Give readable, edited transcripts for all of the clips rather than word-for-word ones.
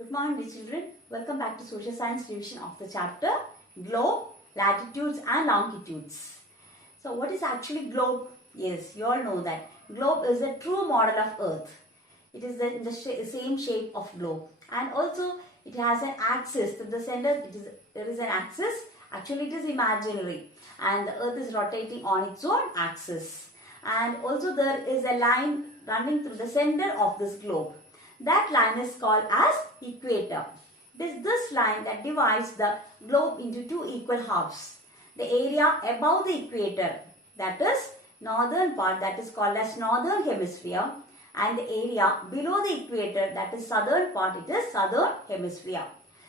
Good morning, dear children. Welcome back to Social Science division of the chapter Globe, Latitudes and Longitudes. So what is actually globe? Yes, you all know that. Globe is a true model of Earth. It is in the same shape of globe. And also it has an axis. At the center there is an axis. Actually it is imaginary. And the Earth is rotating on its own axis. And also there is a line running through the center of this globe. That line is called as equator. It is this line that divides the globe into two equal halves. The area above the equator, that is northern part, that is called as northern hemisphere, and the area below the equator, that is southern part, it is southern hemisphere.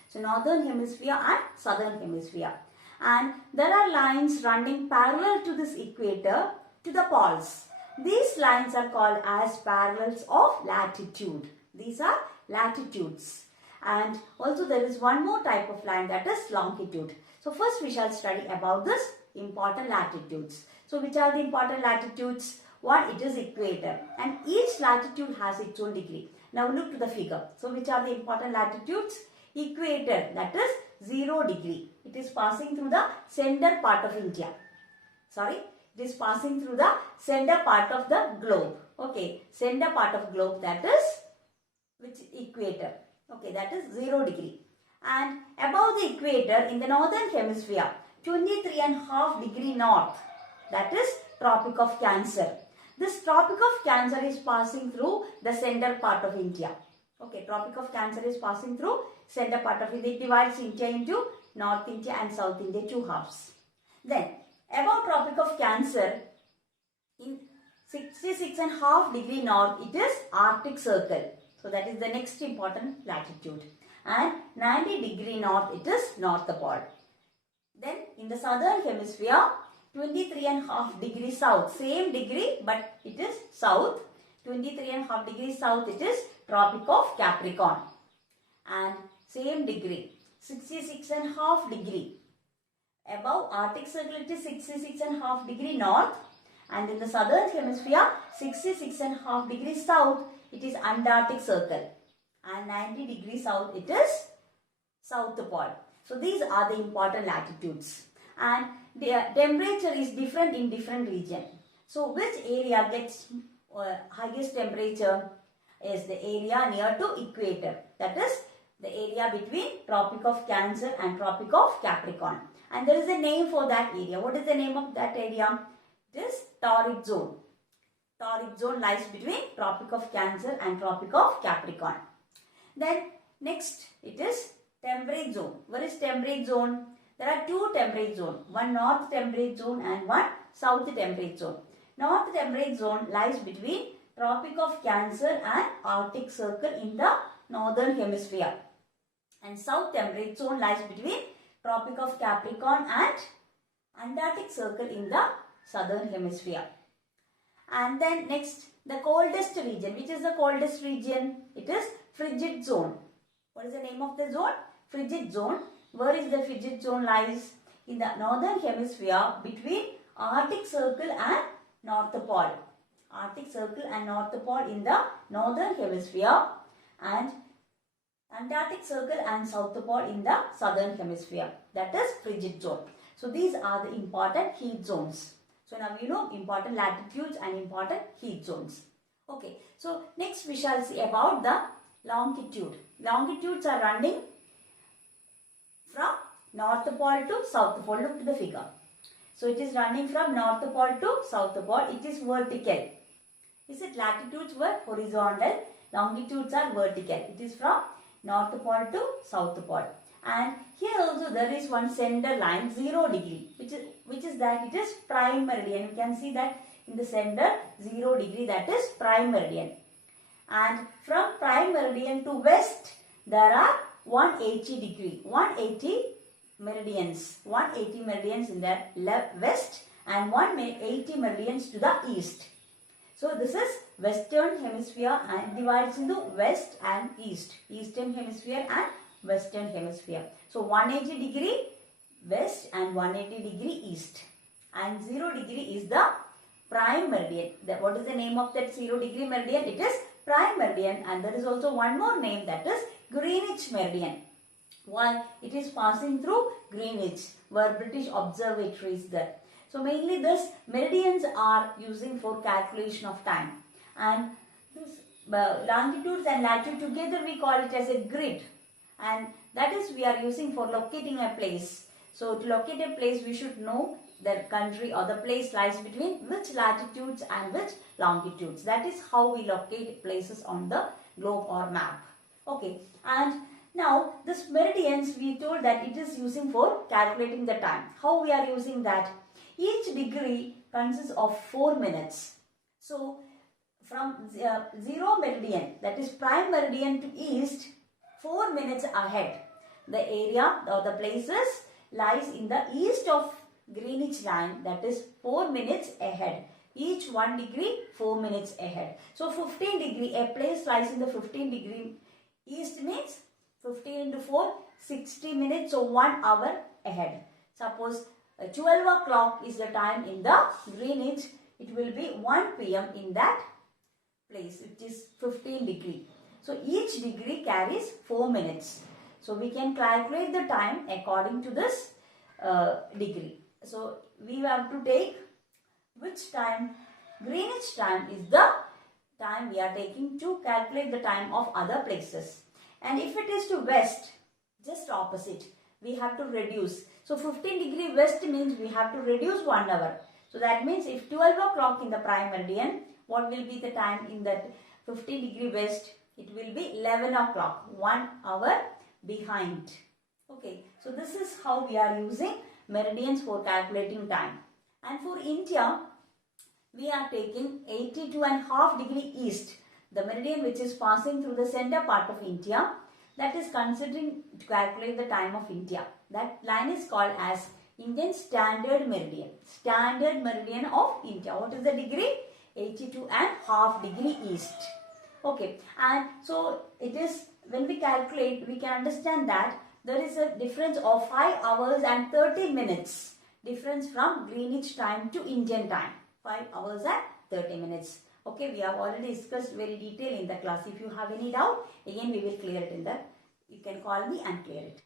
So northern hemisphere and southern hemisphere. And there are lines running parallel to this equator to the poles. These lines are called as parallels of latitude. These are latitudes. And also there is one more type of line, that is longitude. So first we shall study about this important latitudes. So which are the important latitudes? One, it is equator, and each latitude has its own degree. Now look to the figure. So which are the important latitudes? Equator, that is 0 degree. It is passing through the center part of India. It is passing through the center part of the globe. Okay, center part of globe, that is which equator. Okay, that is 0 degree. And above the equator in the northern hemisphere, 23.5 degree north, that is Tropic of Cancer. This Tropic of Cancer is passing through the center part of India. Okay, Tropic of Cancer is passing through center part of India. It divides India into North India and South India, two halves. Then above Tropic of Cancer in 66.5 degree north, it is Arctic Circle. So that is the next important latitude. And 90 degree north, it is North Pole. Then in the southern hemisphere, 23.5 degree south. Same degree but it is south. 23.5 degree south, it is Tropic of Capricorn. And same degree, 66.5 degree. Above Arctic Circle, it is 66.5 degree north. And in the southern hemisphere, 66.5 degree south, it is Antarctic Circle. And 90 degrees south, it is South Pole. So these are the important latitudes. And their temperature is different in different region. So which area gets highest temperature is the area near to equator. That is the area between Tropic of Cancer and Tropic of Capricorn. And there is a name for that area. What is the name of that area? It is torrid zone. Torrid zone lies between Tropic of Cancer and Tropic of Capricorn. Then next it is temperate zone. Where is temperate zone? There are two temperate zones. One north temperate zone and one south temperate zone. North temperate zone lies between Tropic of Cancer and Arctic Circle in the northern hemisphere. And south temperate zone lies between Tropic of Capricorn and Antarctic Circle in the southern hemisphere. And then next, the coldest region. Which is the coldest region? It is frigid zone. What is the name of the zone? Frigid zone. Where is the frigid zone lies? In the northern hemisphere between Arctic Circle and North Pole. Arctic Circle and North Pole in the northern hemisphere, and Antarctic Circle and South Pole in the southern hemisphere. That is frigid zone. So these are the important heat zones. So now you know important latitudes and important heat zones. Okay, so next we shall see about the longitude. Longitudes are running from North Pole to South Pole. Look to the figure. So it is running from North Pole to South Pole. It is vertical. Is it latitudes were horizontal? Longitudes are vertical. It is from North Pole to South Pole. And here also there is one center line 0 degree, which is that it is prime meridian. You can see that in the center 0 degree, that is prime meridian. And from prime meridian to west there are 180 degree, 180 meridians. 180 meridians in the west and 180 meridians to the east. So this is western hemisphere and divides into west and east. Eastern hemisphere and western hemisphere. So 180 degree west and 180 degree east. And 0 degree is the prime meridian. What is the name of that 0 degree meridian? It is prime meridian, and there is also one more name, that is Greenwich meridian. Why? It is passing through Greenwich, where British observatory is there. So mainly this meridians are using for calculation of time. And this longitudes and latitude together we call it as a grid. And that is we are using for locating a place. So to locate a place we should know the country or the place lies between which latitudes and which longitudes. That is how we locate places on the globe or map. Okay, and now this meridians we told that it is using for calculating the time. How we are using that? Each degree consists of 4 minutes. So from 0 meridian, that is prime meridian to east, 4 minutes ahead. The area or the places lies in the east of Greenwich line, that is 4 minutes ahead. Each 1 degree 4 minutes ahead. So 15 degree, a place lies in the 15 degree east means 15 into 4, 60 minutes, so 1 hour ahead. Suppose 12 o'clock is the time in the Greenwich, it will be 1 p.m. in that place, which is 15 degree. So each degree carries 4 minutes. So we can calculate the time according to this degree. So we have to take which time, Greenwich time is the time we are taking to calculate the time of other places. And if it is to west, just opposite, we have to reduce. So 15 degree west means we have to reduce 1 hour. So that means if 12 o'clock in the prime meridian, what will be the time in that 15 degree west? It will be 11 o'clock, 1 hour behind. Okay, so this is how we are using meridians for calculating time. And for India, we are taking 82.5 degree east, the meridian which is passing through the center part of India, that is considering to calculate the time of India. That line is called as Indian Standard Meridian. Standard Meridian of India. What is the degree? 82.5 degree east. Okay, and so it is, when we calculate, we can understand that there is a difference of 5 hours and 30 minutes difference from Greenwich time to Indian time. 5 hours and 30 minutes. Okay, we have already discussed very detail in the class. If you have any doubt, again we will clear it in the, you can call me and clear it.